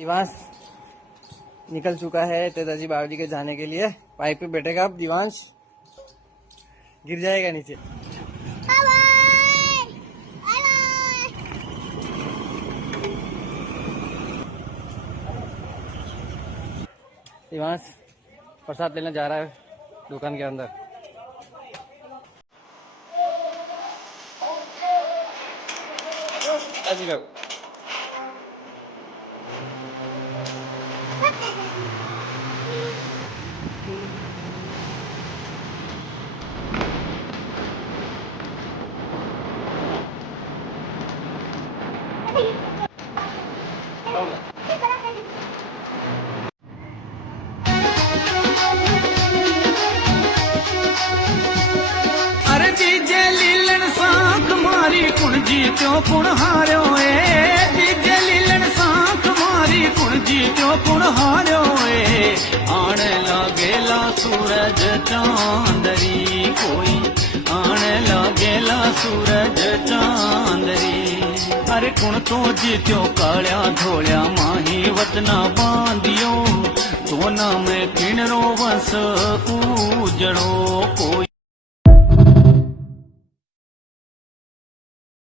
दिवांश निकल चुका है तेजाजी बाबूजी के जाने के लिए। पाइप पे बैठेगा अब दिवांश, गिर जाएगा नीचे। दिवांश प्रसाद लेने जा रहा है दुकान के अंदर। अरे डीजे लीलन सांख मारी कुण जीत्यो कुण हार्यो डीजे लीलन सांख मारी कुण जीत्यो कुण हार्यो आने लागेला सूरज चांदरी कोई आने लागेला सूरज चांदरी। अरे कुण तो जीत्यो कालिया धोलिया माही वतना बांधियो दोना में किणरो वस उजड़ो कोई।